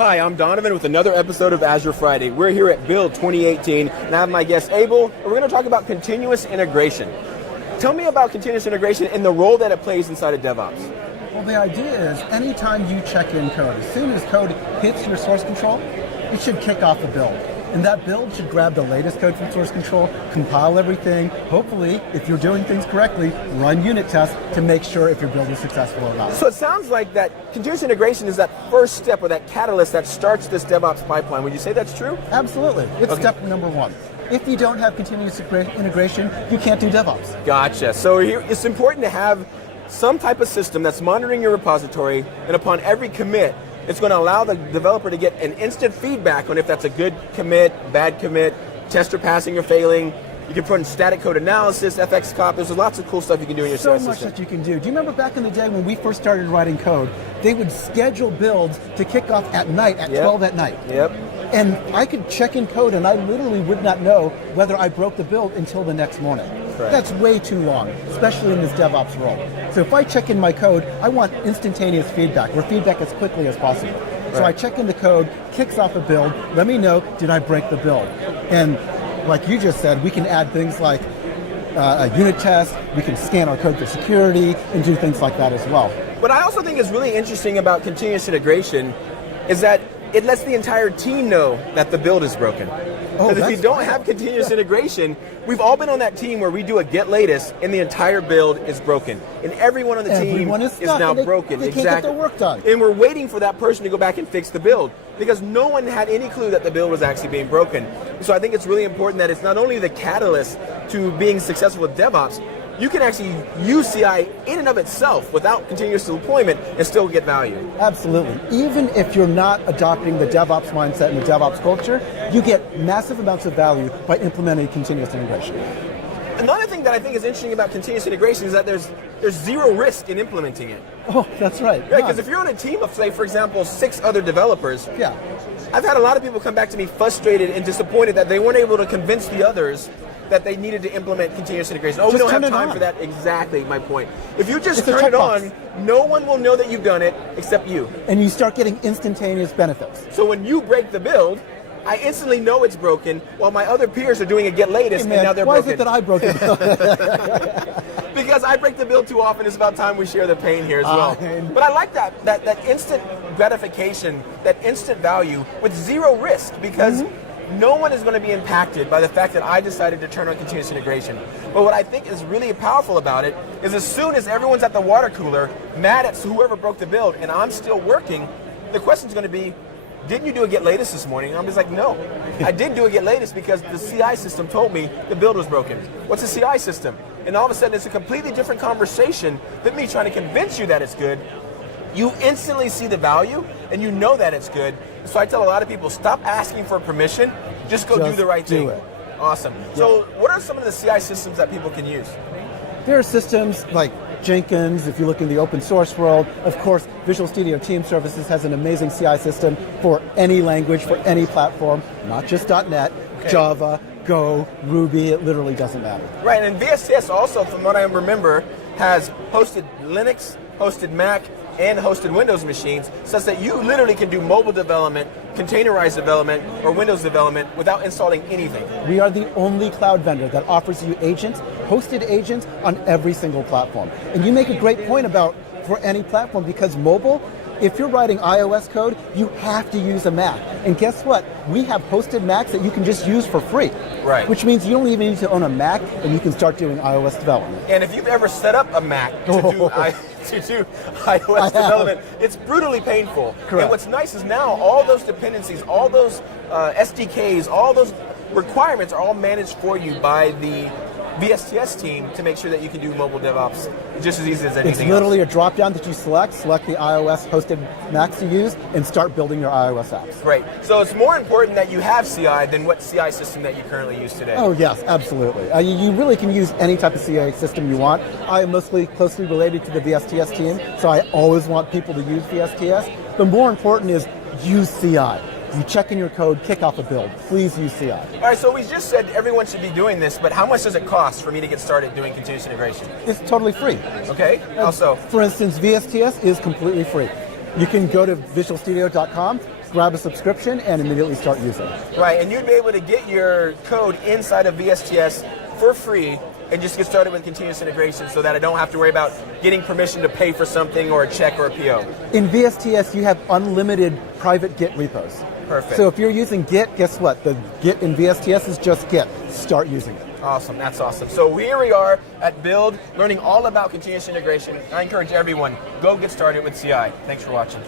Hi, I'm Donovan with another episode of Azure Friday. We're here at Build 2018, and I have my guest Abel, and we're going to talk about continuous integration. Tell me about continuous integration and the role that it plays inside of DevOps. Well, the idea is anytime you check in code, as soon as code hits your source control, it should kick off a build. And that build should grab the latest code from source control, compile everything, hopefully, if you're doing things correctly, run unit tests to make sure if your build is successful or not. So it sounds like that continuous integration is that first step or that catalyst that starts this DevOps pipeline. Would you say that's true? Absolutely. It's step number one. If you don't have continuous integration, you can't do DevOps. Gotcha. So it's important to have some type of system that's monitoring your repository, and upon every commit, it's going to allow the developer to get an instant feedback on if that's a good commit, bad commit, tester passing or failing. You can put in static code analysis, FX cop. There's lots of cool stuff you can do in your CI system. So much that you can do. Do you remember back in the day when we first started writing code, they would schedule builds to kick off at night, at 12 at night. Yep. And I could check in code and I literally would not know whether I broke the build until the next morning. Correct. That's way too long, especially in this DevOps role. So if I check in my code, I want instantaneous feedback, or feedback as quickly as possible. Right. So I check in the code, kicks off a build, let me know, did I break the build? And like you just said, we can add things like a unit test, we can scan our code for security, and do things like that as well. What I also think is really interesting about continuous integration is that it lets the entire team know that the build is broken. Because if you don't have continuous integration, we've all been on that team where we do a get latest and the entire build is broken. And everyone on the team is now broken. They can't get their work done. And we're waiting for that person to go back and fix the build because no one had any clue that the build was actually being broken. So I think it's really important that it's not only the catalyst to being successful with DevOps, you can actually use CI in and of itself without continuous deployment and still get value. Absolutely. Even if you're not adopting the DevOps mindset and the DevOps culture, you get massive amounts of value by implementing continuous integration. Another thing that I think is interesting about continuous integration is that there's zero risk in implementing it. Oh, that's right. Right, because if you're on a team of, say, for example, 6 other developers, I've had a lot of people come back to me frustrated and disappointed that they weren't able to convince the others that they needed to implement continuous integration. Oh, we don't have time for that. Exactly my point. If you just turn it on, no one will know that you've done it except you. And you start getting instantaneous benefits. So when you break the build, I instantly know it's broken while my other peers are doing a get latest and now they're broken. Why is it that I broke the build? Because I break the build too often. It's about time we share the pain here as well. But I like that instant gratification, that instant value with zero risk because no one is going to be impacted by the fact that I decided to turn on continuous integration. But what I think is really powerful about it is as soon as everyone's at the water cooler, mad at whoever broke the build, and I'm still working, the question's going to be, didn't you do a get latest this morning? And I'm just like, no. I did do a get latest because the CI system told me the build was broken. What's a CI system? And all of a sudden, it's a completely different conversation than me trying to convince you that it's good. You instantly see the value, and you know that it's good. So I tell a lot of people, stop asking for permission, just go do the right thing. Do it. Awesome. So what are some of the CI systems that people can use? There are systems like Jenkins, if you look in the open source world. Of course, Visual Studio Team Services has an amazing CI system for any language, for any platform, not just .NET, Java, Go, Ruby, it literally doesn't matter. Right, and VSTS also, from what I remember, has hosted Linux, hosted Mac, and hosted Windows machines, such that you literally can do mobile development, containerized development, or Windows development without installing anything. We are the only cloud vendor that offers you agents, hosted agents, on every single platform. And you make a great point about for any platform, because mobile, if you're writing iOS code, you have to use a Mac. And guess what? We have hosted Macs that you can just use for free. Right. Which means you don't even need to own a Mac, and you can start doing iOS development. And if you've ever set up a Mac to do iOS development, it's brutally painful. Correct. And what's nice is now all those dependencies, all those SDKs, all those requirements are all managed for you by the VSTS team to make sure that you can do mobile DevOps just as easy as anything else. It's literally a drop-down that you select the iOS hosted Macs to use, and start building your iOS apps. Great. So it's more important that you have CI than what CI system that you currently use today. Oh yes, absolutely. You really can use any type of CI system you want. I am mostly closely related to the VSTS team, so I always want people to use VSTS. But more important is use CI. You check in your code, kick off a build. Please use CI. All right, so we just said everyone should be doing this, but how much does it cost for me to get started doing continuous integration? It's totally free. Okay, how so? For instance, VSTS is completely free. You can go to visualstudio.com, grab a subscription, and immediately start using it. Right, and you'd be able to get your code inside of VSTS for free and just get started with continuous integration so that I don't have to worry about getting permission to pay for something or a check or a PO. In VSTS, you have unlimited private Git repos. Perfect. So if you're using Git, guess what? The Git in VSTS is just Git. Start using it. Awesome, that's awesome. So here we are at Build, learning all about continuous integration. I encourage everyone, go get started with CI. Thanks for watching.